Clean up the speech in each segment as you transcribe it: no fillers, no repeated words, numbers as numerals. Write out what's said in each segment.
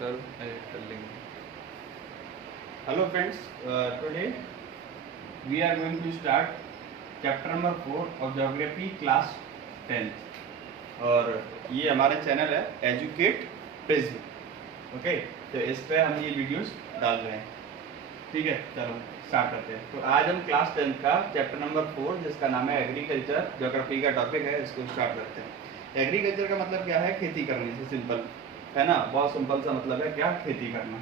कर एडिट कर लेंगे। Hello friends, today we are going to start chapter number 4 of geography class 10th और ये हमारा चैनल है एजुकेट प्रिज्म। ओके, तो इस पे हम ये वीडियोस डाल रहे हैं। ठीक है, चलो स्टार्ट करते हैं। तो आज हम क्लास 10th का चैप्टर नंबर 4 जिसका नाम है एग्रीकल्चर, ज्योग्राफी का टॉपिक है, इसको स्टार्ट करते हैं। एग्रीकल्चर का मतलब क्या है? खेती करने से सिंपल है ना, बहुत सिंपल सा मतलब है क्या? खेती करना।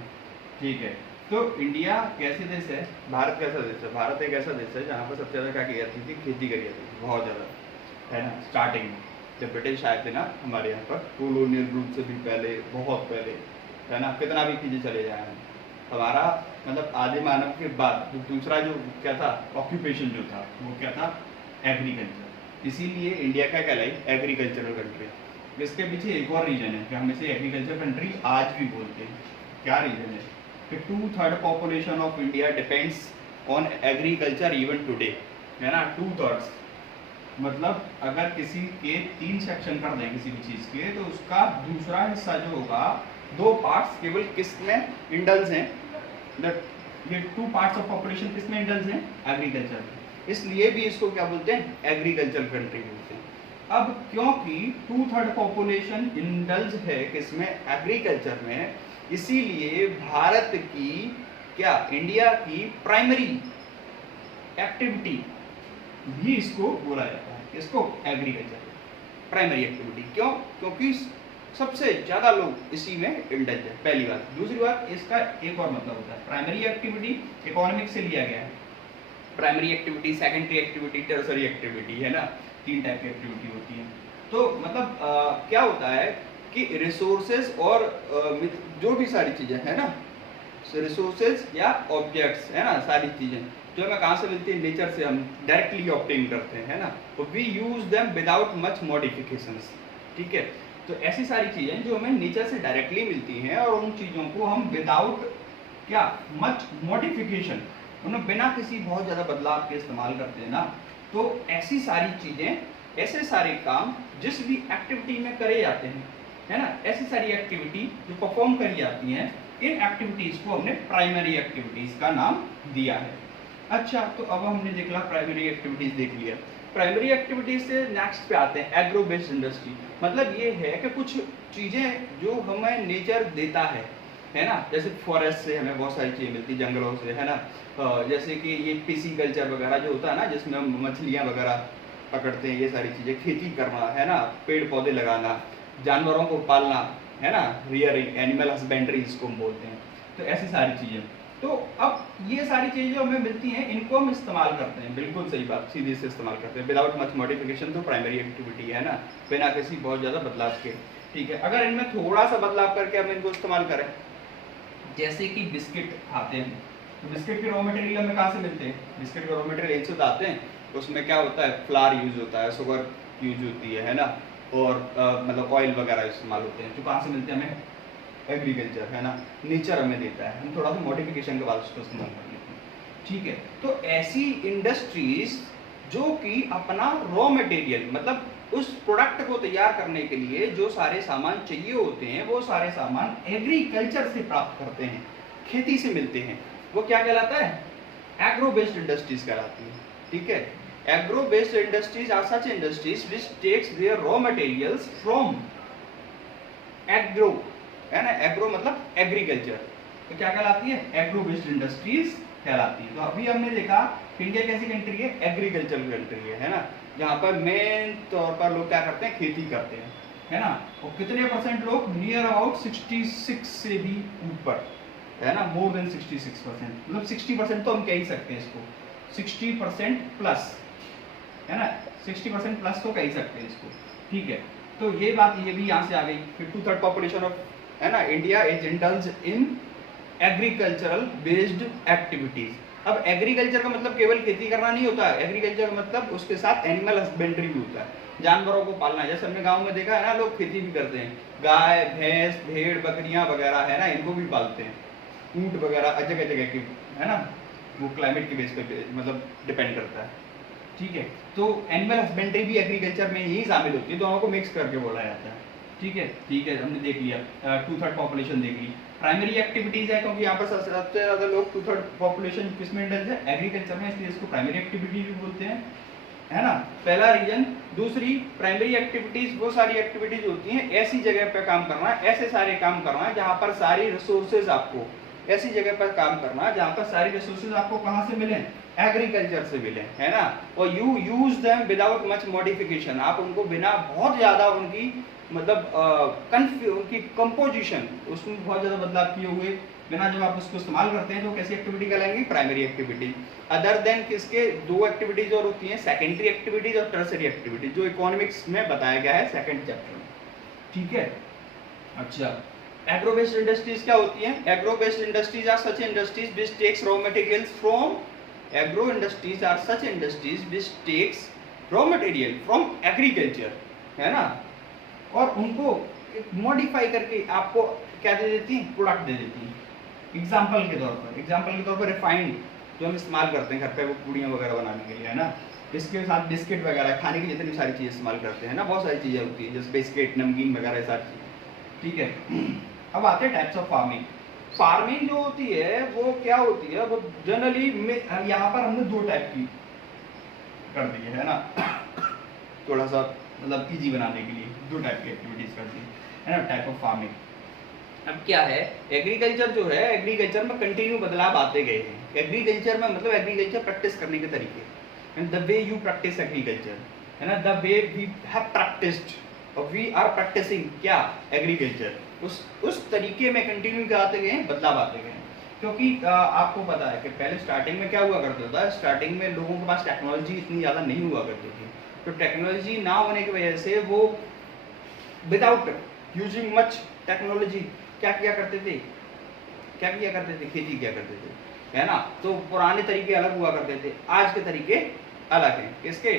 ठीक है, तो इंडिया कैसे देश है? भारत कैसा देश है? भारत एक ऐसा देश है जहाँ पर सबसे ज़्यादा क्या की जाती थी? खेती करी जाती थी, बहुत ज़्यादा, है ना। स्टार्टिंग में जब ब्रिटिश आए थे ना हमारे यहाँ पर, कॉलोनियल रूल से भी पहले, बहुत पहले, है ना, कितना भी चीज़ें चले जाए हैं। हमारा मतलब आदि मानव के बाद दूसरा जो क्या था, ऑक्यूपेशन जो था, वो क्या था? एग्रीकल्चर। इसीलिए इंडिया क्या कहलाई? Agricultural country. इसके पीछे एक और रीजन है कि हम इसे एग्रीकल्चर कंट्री आज भी बोलते हैं। क्या रीजन है? कि 2/3 population of India depends on agriculture even today, है ना। 2/3 मतलब अगर किसी के 3 सेक्शन कर दें किसी भी चीज़ के, तो उसका दूसरा हिस्सा जो होगा, 2 पार्ट्स केवल किस में इंडल्स हैं? ये 2 पार्ट्स ऑफ पॉपुलेशन किस में इंडल्स हैं? एग्रीकल्चर में। इसलिए भी इसको क्या बोलते हैं? एग्रीकल्चर कंट्री बोलते हैं। अब क्योंकि 2/3 पॉपुलेशन इंडल्स है किसमें? एग्रीकल्चर में, इसीलिए भारत की क्या, इंडिया की प्राइमरी एक्टिविटी भी इसको बोला जाता है, इसको एग्रीकल्चर प्राइमरी एक्टिविटी। क्यों? क्योंकि सबसे ज्यादा लोग इसी में इंडल्ज है, पहली बात। दूसरी बात, इसका एक और मतलब होता है, प्राइमरी एक्टिविटी इकोनॉमिक्स से लिया गया है। Primary activity, secondary activity, tertiary activity, है ना, 3 टाइप की एक्टिविटी होती है। तो मतलब क्या होता है कि रिसोर्सेज और जो भी सारी चीजें है ना, रिसोर्सेज या ऑब्जेक्ट्स, है ना, सारी चीजें जो हमें कहाँ से मिलती है? नेचर से हम डायरेक्टली ऑब्टेन करते हैं, है ना। तो we use them without much modifications. ठीक है, तो ऐसी सारी चीजें जो हमें नेचर से डायरेक्टली मिलती हैं, और उन चीजों को हम विदाउट क्या, मच मॉडिफिकेशन, उन्हें बिना किसी बहुत ज्यादा बदलाव के इस्तेमाल करते हैं ना। तो ऐसी सारी चीजें, ऐसे सारे काम जिस भी एक्टिविटी में करे जाते हैं, है ना, ऐसी सारी एक्टिविटी जो परफॉर्म करी जाती हैं, इन एक्टिविटीज को हमने प्राइमरी एक्टिविटीज का नाम दिया है। अच्छा, तो अब हमने देख लिया प्राइमरी एक्टिविटीज, देख लिया। प्राइमरी एक्टिविटीज से नेक्स्ट पे आते हैं एग्रो बेस्ड इंडस्ट्री। मतलब ये है कि कुछ चीजें जो हमें नेचर देता है ना, जैसे फॉरेस्ट से हमें बहुत सारी चीजें मिलती, जंगलों से, है ना। जैसे कि ये पीसी कल्चर वगैरह जो होता है ना, जिसमें हम मछलियाँ वगैरह पकड़ते हैं, ये सारी चीजें, खेती करना, है ना, पेड़ पौधे लगाना, जानवरों को पालना, है ना, रियरिंग, एनिमल हस्बेंड्री इसको हम बोलते हैं। तो ऐसी सारी चीजें, तो अब ये सारी चीजें जो हमें मिलती हैं, इनको हम इस्तेमाल करते हैं। बिल्कुल सही बात, सीधे से इस्तेमाल करते हैं विदाउट मच मॉडिफिकेशन। तो प्राइमरी एक्टिविटी है ना, बिना किसी बहुत ज्यादा बदलाव के। ठीक है, अगर इनमें थोड़ा सा बदलाव करके हम इनको इस्तेमाल करें, जैसे कि बिस्किट खाते हैं, तो बिस्किट के रॉ मटेरियल हमें कहाँ से मिलते हैं? बिस्किट के रॉ मटेरियल इनसे आते हैं। उसमें क्या होता है? फ्लावर यूज होता है, शुगर यूज होती है ना, और मतलब ऑयल वगैरह इस्तेमाल होते हैं। तो कहाँ से मिलते हैं हमें? एग्रीकल्चर, है ना, नेचर हमें देता है, हम थोड़ा सा मॉडिफिकेशन के बाद उसको इस्तेमाल कर लेते हैं। ठीक है, तो ऐसी इंडस्ट्रीज जो कि अपना रॉ मटेरियल, मतलब उस प्रोडक्ट को तैयार करने के लिए जो सारे सामान चाहिए होते हैं, वो सारे सामान एग्रीकल्चर से प्राप्त करते हैं, खेती से मिलते हैं, वो क्या कहलाता है? एग्रो बेस्ड इंडस्ट्रीज कहलाती है। ठीक है, agro based industries are such industries which takes their raw materials from agro, है ना, एग्रो मतलब एग्रीकल्चर, तो क्या कहलाती है? एग्रो बेस्ड इंडस्ट्रीज कहलाती है। तो अभी हमने देखा इंडिया कैसी कंट्री है? एग्रीकल्चर कंट्री है ना, जहाँ पर मेन तौर पर लोग क्या करते हैं? खेती करते हैं, है ना। और कितने परसेंट लोग? नियर अबाउट 66 से भी ऊपर, है ना, मोर देन 66%, मतलब 60% तो हम कह ही सकते हैं इसको, 60% प्लस, है ना, 60% प्लस तो कह ही सकते हैं इसको। ठीक है, तो ये बात ये भी यहाँ से आ गई। फिर 2/3 पॉपुलेशन ऑफ, है ना, India is indulge in agricultural based activities. अब एग्रीकल्चर का मतलब केवल खेती करना नहीं होता है, एग्रीकल्चर का मतलब उसके साथ एनिमल हस्बेंड्री भी होता है, जानवरों को पालना। जैसे हमने गांव में देखा है ना, लोग खेती भी करते हैं, गाय, भैंस, भेड़, बकरियां वगैरह, है ना, इनको भी पालते हैं, ऊँट वगैरह, जगह जगह की, है ना, वो क्लाइमेट के बेस पे मतलब डिपेंड करता है। ठीक है, तो एनिमल हस्बेंड्री भी एग्रीकल्चर में ही शामिल होती है, दोनों को मिक्स करके बोला जाता है। ठीक है, हमने देख लिया, 2/3 पॉपुलेशन देख ली। प्राइमरी एक्टिविटीज है, क्योंकि यहाँ पर सबसे ज़्यादा लोग 2/3 पॉपुलेशन किसमें इंडल्ज है, एग्रीकल्चर में, इसलिए इसको प्राइमरी एक्टिविटी भी बोलते हैं, है ना, पहला रीजन। दूसरी, प्राइमरी एक्टिविटीज वो सारी एक्टिविटीज होती हैं ऐसी जगह पर काम करना, ऐसे सारे काम करना जहाँ पर सारी रिसोर्सेज आपको, ऐसी जगह पर काम करना जहाँ पर सारी रिसोर्सेज आपको कहाँ से मिले, एग्रीकल्चर से मिले, है ना। और you use them without much modification, आप उनको बिना बहुत ज़्यादा उनकी मतलब उनकी कंपोजिशन उसमें बहुत ज़्यादा बदलाव किए हुए बिना जब आप उसको इस्तेमाल करते हैं तो कैसी एक्टिविटी कहलाएंगी, प्राइमरी एक्टिविटी। अदर देन किसके, दो एक्टिविटीज और होती हैं, सेकेंडरी एक्टिविटीज और टर्सरी एक्टिविटीज, जो इकोनॉमिक्स में बताया गया है सेकंड चैप्टर में, ठीक है। अच्छा, एग्रो बेस्ड इंडस्ट्रीज क्या होती हैं, agro based industries are such industries which takes raw materials from, agro industries are such industries which takes raw material from agriculture, है ना, और उनको मॉडिफाई करके आपको क्या दे देती हैं, प्रोडक्ट दे देती हैं। एग्जाम्पल के तौर पर रिफाइंड जो हम इस्तेमाल करते हैं घर पे वो पूड़ियाँ वगैरह बनाने के लिए, है ना, इसके साथ बिस्किट वगैरह खाने की जितनी सारी चीज़ें इस्तेमाल करते हैं ना, बहुत सारी चीज़ें होती हैं जैसे बिस्किट, नमकीन वगैरह सारी चीज़ें, ठीक है। अब आते हैं टाइप्स ऑफ फार्मिंग। फार्मिंग जो होती है वो क्या होती है, वो जनरली यहाँ पर हमने दो टाइप की कर दी है ना, थोड़ा सा मतलब इजी बनाने के लिए दो टाइप की एक्टिविटीज कर दी है ना, टाइप ऑफ फार्मिंग। अब क्या है, एग्रीकल्चर जो है, एग्रीकल्चर में कंटिन्यू बदलाव आते गए हैं। एग्रीकल्चर में मतलब एग्रीकल्चर प्रैक्टिस करने के तरीके, and the way you practice agriculture, है ना, the way we have practiced और वी आर प्रैक्टिसिंग क्या, एग्रीकल्चर, उस तरीके में कंटिन्यू क्या आते गए हैं, बदलाव आते गए हैं। क्योंकि आपको पता है कि पहले स्टार्टिंग में क्या हुआ करता था, स्टार्टिंग में लोगों के पास टेक्नोलॉजी इतनी ज़्यादा नहीं हुआ करती थी, तो टेक्नोलॉजी ना होने की वजह से वो विदाउट यूजिंग मच टेक्नोलॉजी क्या किया करते थे, खेती किया करते थे, है ना। तो पुराने तरीके अलग हुआ करते थे, आज के तरीके अलग हैं, किसके,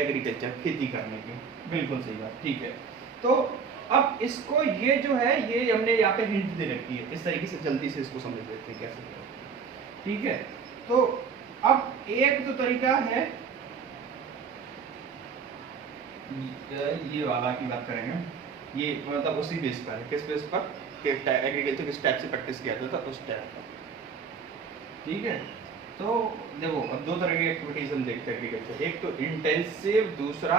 एग्रीकल्चर, खेती करने के, बिल्कुल सही बात, ठीक है। तो अब इसको ये जो है ये हमने यहाँ पे हिंट दे रखी है, इस तरीके से जल्दी से इसको समझ लेते हैं कैसे, ठीक है। तो अब एक तो तरीका है ये वाला की बात करेंगे, ये मतलब उसी बेस पर है, किस बेस पर, एग्रीकल्चर किस टाइप से प्रैक्टिस किया जाता था उस टाइप पर, ठीक है। तो देखो अब दो तरह की एक्टिविटीज हम देखते हैं एग्रीकल्चर, एक तो इंटेंसिव, दूसरा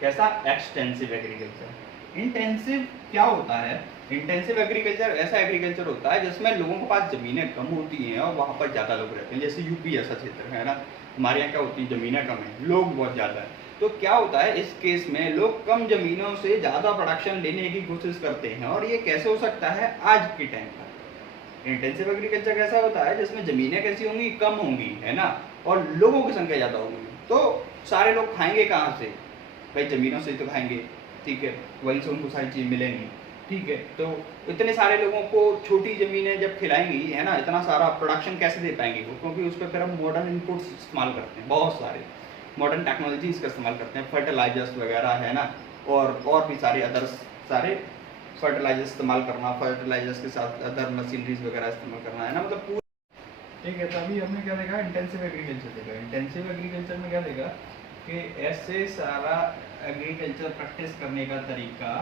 कैसा, एक्सटेंसिव एग्रीकल्चर। इंटेंसिव क्या होता है, इंटेंसिव एग्रीकल्चर ऐसा एग्रीकल्चर होता है जिसमें लोगों के पास ज़मीनें कम होती हैं और वहाँ पर ज़्यादा लोग रहते हैं, जैसे यूपी ऐसा क्षेत्र है ना, हमारे यहाँ क्या होती है, ज़मीनें कम है, लोग बहुत ज़्यादा है। तो क्या होता है इस केस में, लोग कम ज़मीनों से ज़्यादा प्रोडक्शन लेने की कोशिश करते हैं, और ये कैसे हो सकता है, आज के टाइम पर इंटेंसिव एग्रीकल्चर कैसा होता है जिसमें ज़मीनें कैसी होंगी, कम होंगी, है ना, और लोगों की संख्या ज़्यादा होगी, तो सारे लोग खाएंगे कहाँ से, भाई ज़मीनों से तो खाएंगे, ठीक है, वहीं से उनको सारी चीज़ मिलेंगी, ठीक है। तो इतने सारे लोगों को छोटी ज़मीनें जब खिलाएंगी, है ना, इतना सारा प्रोडक्शन कैसे दे पाएंगे वो, क्योंकि उस पर फिर हम मॉडर्न इनपुट्स इस्तेमाल करते हैं, बहुत सारे मॉडर्न टेक्नोलॉजीज का इस्तेमाल करते हैं, फर्टिलाइजर्स वगैरह, है ना, और भी सारे अदर्स सारे फर्टिलाइजर्स इस्तेमाल करना, फर्टिलाइजर्स के साथ अदर मशीनरीज वगैरह इस्तेमाल करना, है ना, मतलब पूरा, ठीक है। तो अभी हमने क्या देखा, इंटेंसिव एग्रीकल्चर देखा। इंटेंसिव एग्रीकल्चर में क्या देखा कि ऐसे सारा एग्रीकल्चर प्रैक्टिस करने का तरीका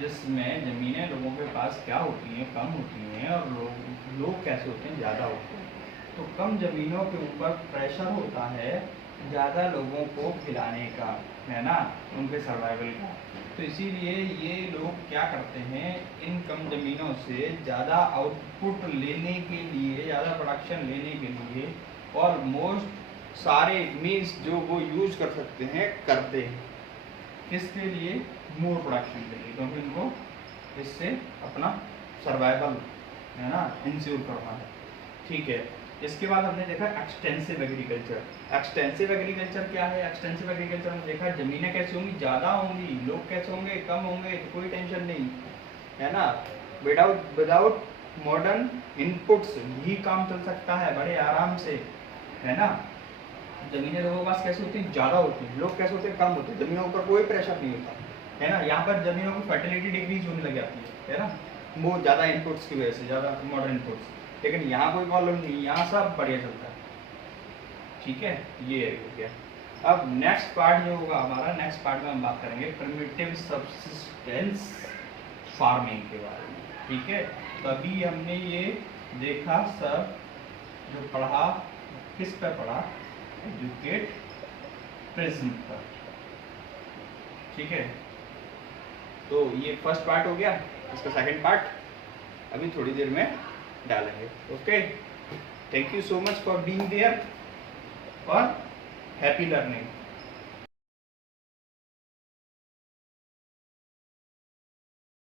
जिसमें ज़मीनें लोगों के पास क्या होती हैं, कम होती हैं, और लोग कैसे होते हैं, ज़्यादा होते हैं। तो कम ज़मीनों के ऊपर प्रेशर होता है ज़्यादा लोगों को खिलाने का, है ना, उनके सर्वाइवल का। तो इसीलिए ये लोग क्या करते हैं, इन कम ज़मीनों से ज़्यादा आउटपुट लेने के लिए, ज़्यादा प्रोडक्शन लेने के लिए ऑलमोस्ट सारे मीन्स जो वो यूज कर सकते हैं करते हैं, किसके लिए, मोर प्रोडक्शन के लिए, क्योंकि उनको इससे अपना सर्वाइवल, है ना, इंश्योर करना है, ठीक है। इसके बाद हमने देखा एक्सटेंसिव एग्रीकल्चर। एक्सटेंसिव एग्रीकल्चर क्या है, एक्सटेंसिव एग्रीकल्चर हमने देखा ज़मीनें कैसी होंगी, ज़्यादा होंगी, लोग कैसे होंगे, कम होंगे, तो कोई टेंशन नहीं, है ना, विदाउट मॉडर्न इनपुट्स भी काम चल सकता है बड़े आराम से, है ना। ज़मीनें लोगों के पास कैसे होती हैं, ज़्यादा होती हैं, लोग कैसे होते हैं, कम होते हैं, ज़मीनों पर कोई प्रेशर नहीं होता, है ना। यहाँ पर ज़मीनों की फर्टिलिटी डिक्रीज होने लग जाती है ना, वो ज़्यादा इनपुट्स की वजह से, ज़्यादा मॉडर्न इनपुट्स, लेकिन यहाँ कोई प्रॉब्लम नहीं, यहाँ सब बढ़िया चलता है, ठीक है। ये हो गया। अब नेक्स्ट पार्ट जो होगा हमारा, नेक्स्ट पार्ट में हम बात करेंगे प्रिमिटिव सब्सिस्टेंस फार्मिंग के बारे में, ठीक है। तो अभी हमने ये देखा सब जो पढ़ा, किस पर पढ़ा, एजुकेट प्रिज्म पर, ठीक है। तो ये फर्स्ट पार्ट हो गया, इसका सेकंड पार्ट अभी थोड़ी देर में डालेंगे। Okay, thank you so much for being there और हैप्पी लर्निंग।